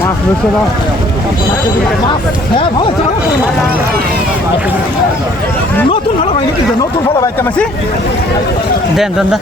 মাছ বেছে দাও হ্যাঁ ভালো নতুন ভালো ভাই নতুন ভালো ভাই কেমন আছি দেন দেন দা